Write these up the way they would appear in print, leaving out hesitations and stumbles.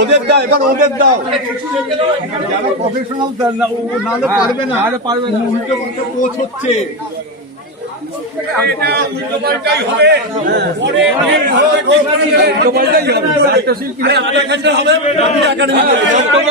ওদের দাও, এবার ওদের দাও, যারা প্রফেশনাল নাহলে পারবে না, আরে পারবে না, উল্টো উল্টো কোচ হচ্ছে। উল্টো পাল্টাই হবে,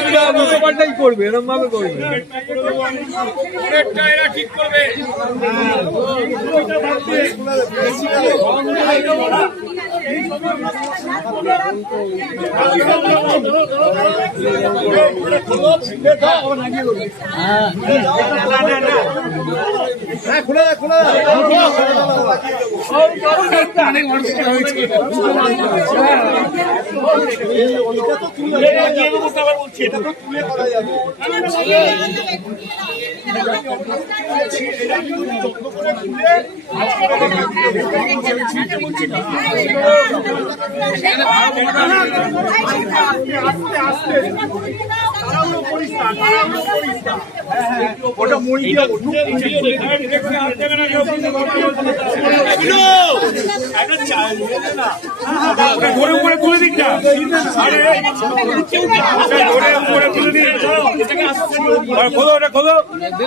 উল্টো পাল্টাই করবে, এরকম ভাবে করবে, ঠিক করবে। খোলা খোলা ওটা মুড়ি দিয়ে ঘরে উপরে তুলে দিক না, খোলো ওটা, খোলো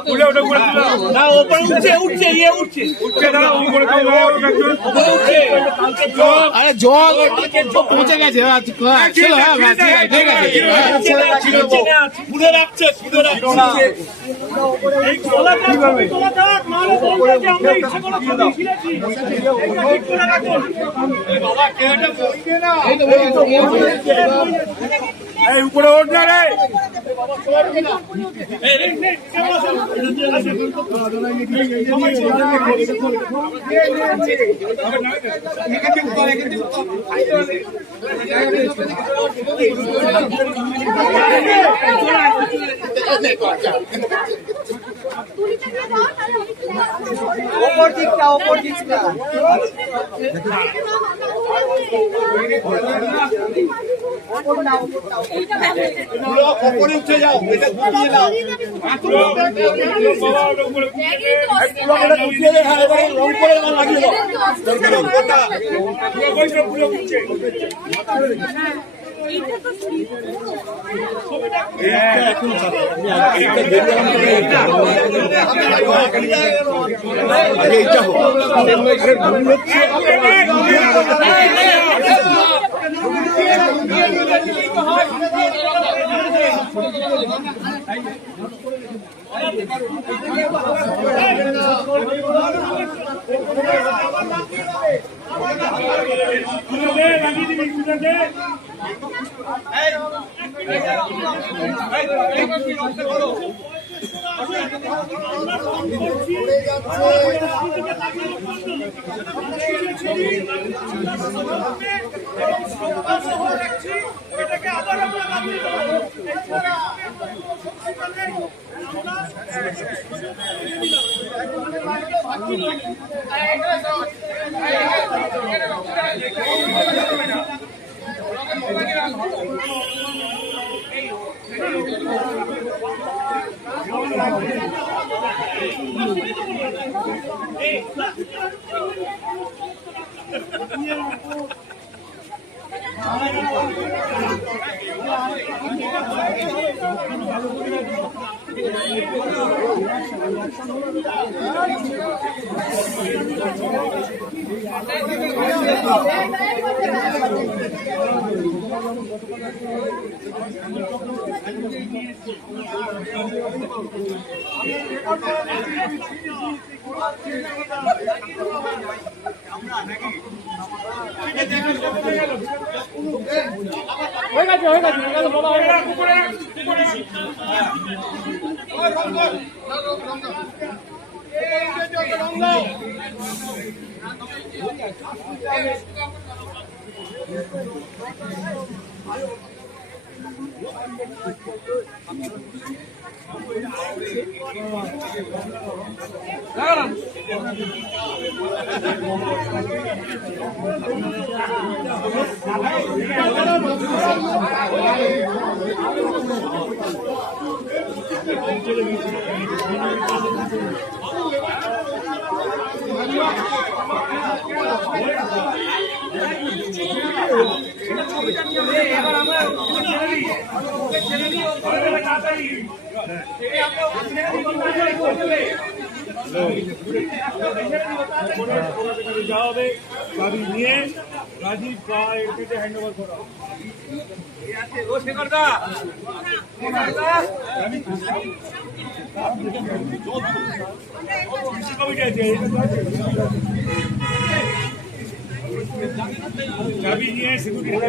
তুলে ওটা উপরে তুলে না, ওপরে উঠছে উঠছে ইয়ে উঠছে উঠছে না, উপরে উঠছে। আরে জল পৌঁছে গেছে, ঠিক আছে খুলে রাখছে, খুলে রাখছে। উপরে ওঠ না রে, ওপর দিকটা, ওপর দিকটা উপরে উঠে যাও, এটা ঘুরিয়ে দাও, রং করে লাগিয়ে দাও। যাওয়া হবে গাড়ি নিয়ে রাজীব বা এর হ্যান্ড ওভার করা হবে। চাবি নিয়ে সিকিউরিটি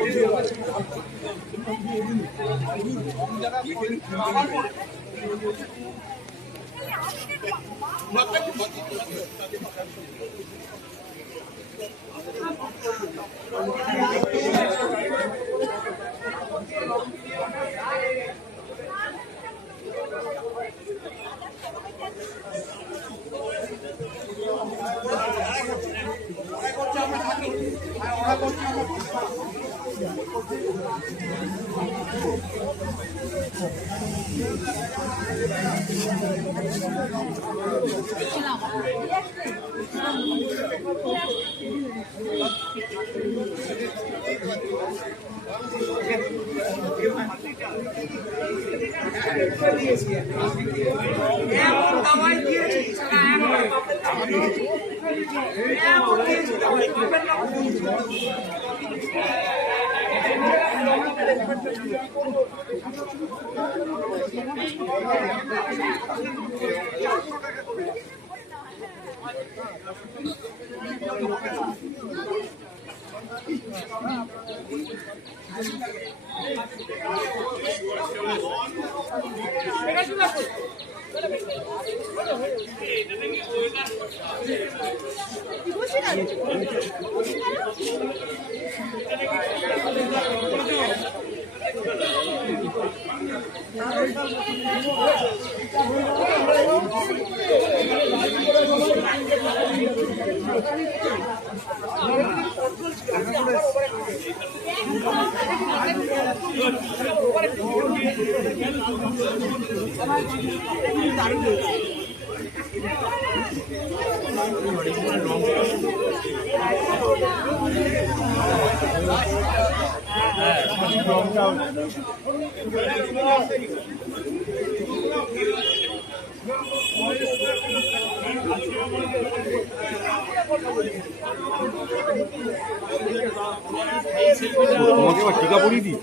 তোমাকে আবার টিকা পরিয়ে দিই,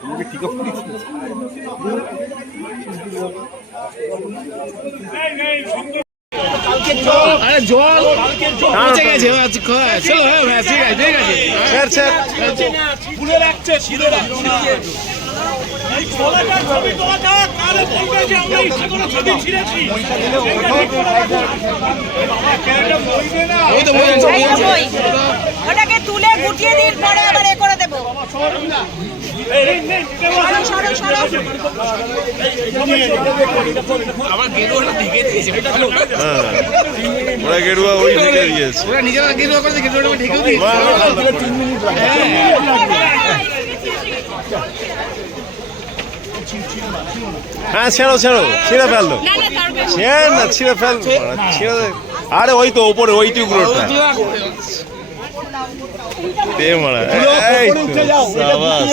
তোমাকে টিকা পরিয়ে দিই। আরে জল পৌঁছে গেছে চলো হ্যাঁ ঠিক আছে ঠিক আছে খুলে রাখছে ছিঁড়ে রাখছে ওটাকে তুলে গুটিয়ে দিন পরে আবার এ করে দেবো। আমার গেরুয়াটা ঢেকে দিয়েছে ওরা গেরুয়া ওই ঢেকে দিয়েছে, ওরা নিজেরা গেরুয়া করে গেরুয়াটা ঢেকে দিয়েছে। হ্যাঁ ছেড়ো ছেড়ো, ছিঁড়ে ফেললো, ছেড় না ছিঁড়ে ফেল, ছিঁড়ে। আরে ওই তো ওপরে ওই টুকরোটা দে মারা, এই তো সাবাস।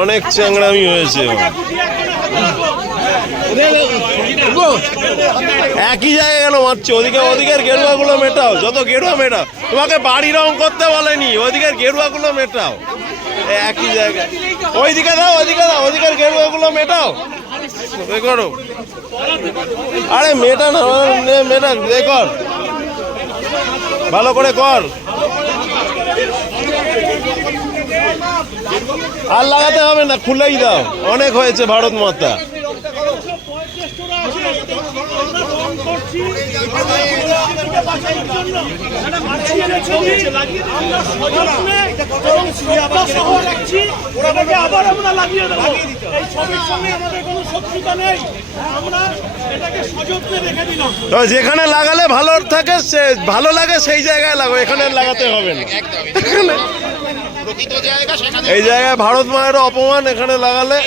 অনেক চ্যাংড়ামি হয়েছে, একই জায়গায় কেন মারছো? ওদিকের গেরুয়াগুলো মেটাও, যত গেরুয়া মেটাও। তোমাকে বাড়ি রং করতে বলেনি, ওদিকের গেরুয়াগুলো মেটাও। একই জায়গায় ওইদিকে দাও, ওদিকের গেরুয়াগুলো মেটাও, করো। আরে মেটা না, মেটা কর, ভালো করে কর। আর লাগাতে হবে না, খুলেই দাও, অনেক হয়েছে ভারত মাতা। করছি এদিকে বাঁচানোর জন্য একটা মাছি এনেছি আমরা সযত্নে এবং শ্রদ্ধা সহ রাখছি, ওটাকে আবার আমরা লাগিয়ে দেবো। এই ছবির সঙ্গে আমাদের কোনো শত্রুতা নেই, আমরা এটাকে সযত্নে রেখে দিলাম। তো যেখানে লাগালে ভালো থাকে, সে ভালো লাগে সেই জায়গায় লাগো, এখানে লাগাতে হবে না। এই জায়গায় ভারত মায়ের অপমান, এখানে লাগালে,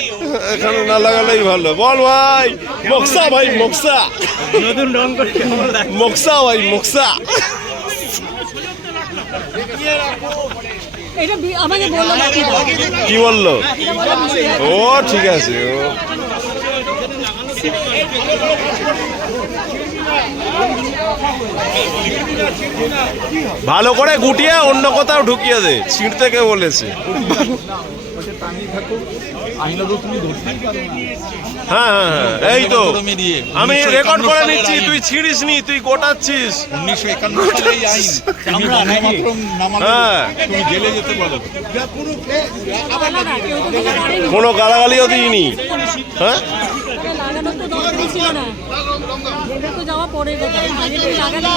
এখানে না লাগালেই ভালো। বল ভাই মকসা, ভাই মকসা, নতুন রং করে মকসা ভাই মকসা। এটা আমাকে বললো বাকি দাও। কি বললো? ও ঠিক আছে, ও ভালো করে গুটিয়ে অন্য কোথাও ঢুকিয়ে দে, ছিঁড় থেকে বলেছে। হ্যাঁ হ্যাঁ হ্যাঁ, এই তো আমি রেকর্ড করে নিচ্ছি, তুই ছিড়িস নি, তুই গোটাচ্ছিস। 1951 সালের এই আইন আমরা নামাত্র নামালে তুমি জেলে যেতে পারো। কোনো গালাগালিও দিইনি। হ্যাঁ লাগানোর তো দরকারই ছিল না, এটা তো যাওয়া পরে কথা, আগে তুমি লাগালে।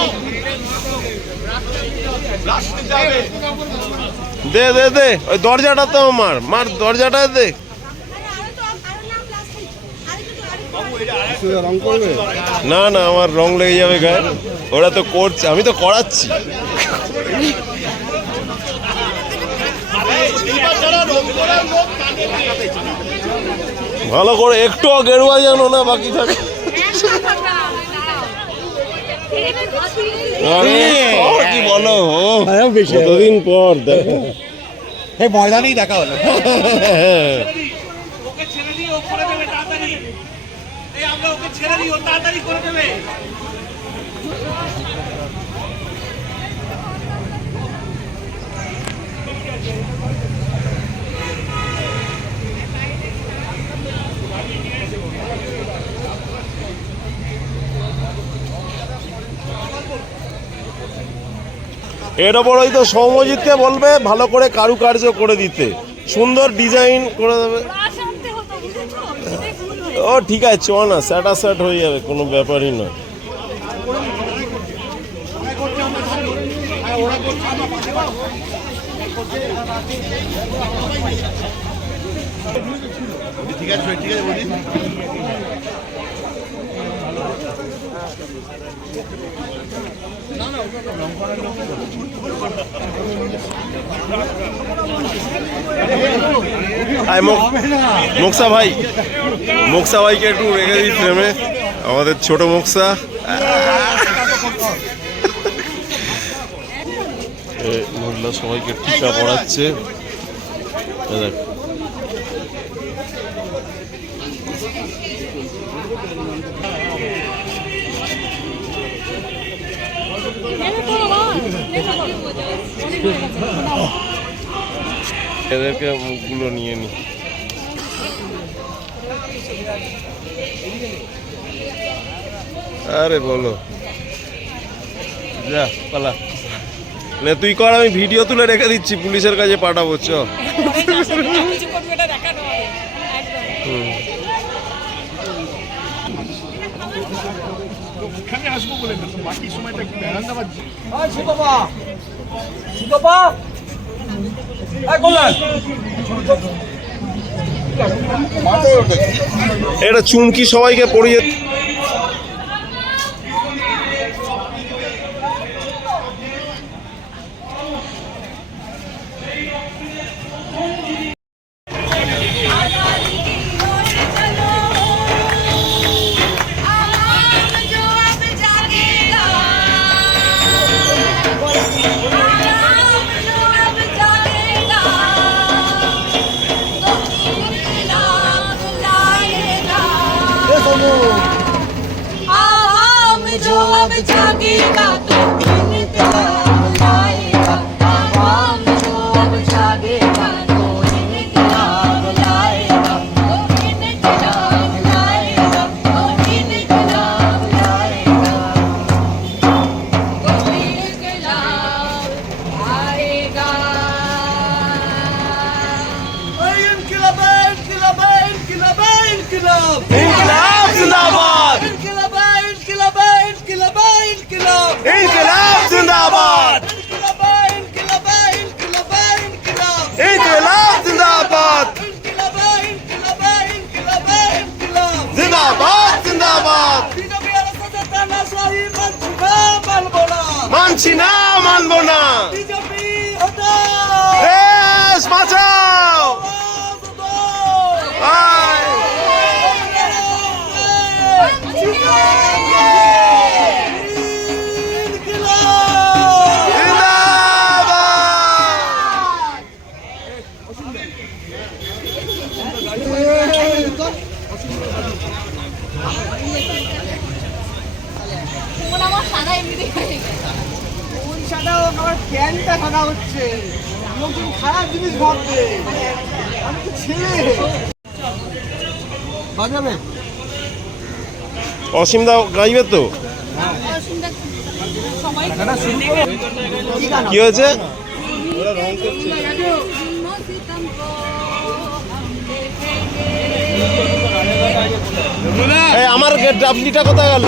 দে দে দে, ওই দরজাটা তো মার মার, দরজাটা দে। না না, আমার রং লেগে যাবে গায়ে, ওরা তো করছে, আমি তো করাচ্ছি। ভালো করে একটু গেরুয়া যেন না বাকি থাকে। কি বলো, কতদিন পর দেখো, এই ময়দানেই দেখা হলো। ওকে ছেড়ে দিই, ও করে দেবে তাড়াতাড়ি। এই আমরা ওকে ছেড়ে দিই, ও তাড়াতাড়ি করে দেবে। এর ওপরই তো সৌম্যজিৎকে বলবে ভালো করে কারুকার্য করে দিতে, সুন্দর ডিজাইন করে দেবে। ও ঠিক আছে, চ না, স্যাট হয়ে যাবে, কোনো ব্যাপারই না। ঠিক আছে ঠিক আছে বলি। মুকসা ভাই, মুকসা ভাইকে একটু রেখে দিই ফ্রেমে, আমাদের ছোট মুকসা। মহিলা সবাইকে টিকা পড়াচ্ছে, দেখ এদেরকে মুখগুলো নিয়ে নি। আরে বলো, যা পালা, না তুই কর, আমি ভিডিও তুলে রেখে দিচ্ছি, পুলিশের কাছে পাঠাবো। চ আসবো বলে বাকি সময়টা কি এটা চুমকি সবাইকে পড়িয়ে जो अब जागेगा तो इनकलाब लाएगा, आवाम जो अब जागेगा तो इनकलाब लाएगा, तो इनकलाब लाएगा, तो इनकलाब लाएगा, तो इनकलाब आएगा। इनकलाब इनकलाब इनकलाब इनकलाब इनकलाब जिंदाबाद। ইনকিলাব জিন্দাবাদ ইনকিলাব জিন্দাবাদ জিন্দাবাদ জিন্দাবাদ মানছি না মানবো না দেশ বাঁচাও আয় প্যান্টটা ফাঁকা হচ্ছে লোকজন খারাপ জিনিস ভাববে আমি তো ছেলে বাজাবে অসীম দা গাইবে তো কি হয়েছে এই আমার ডাবলিটা কোথায় গেল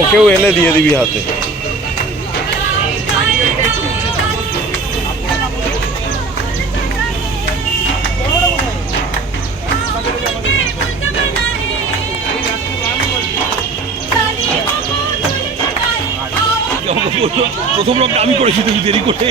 ওকেও এনে দিয়ে দিবি হাতে প্রথম রকম আমি করেছি তুমি দেরি করে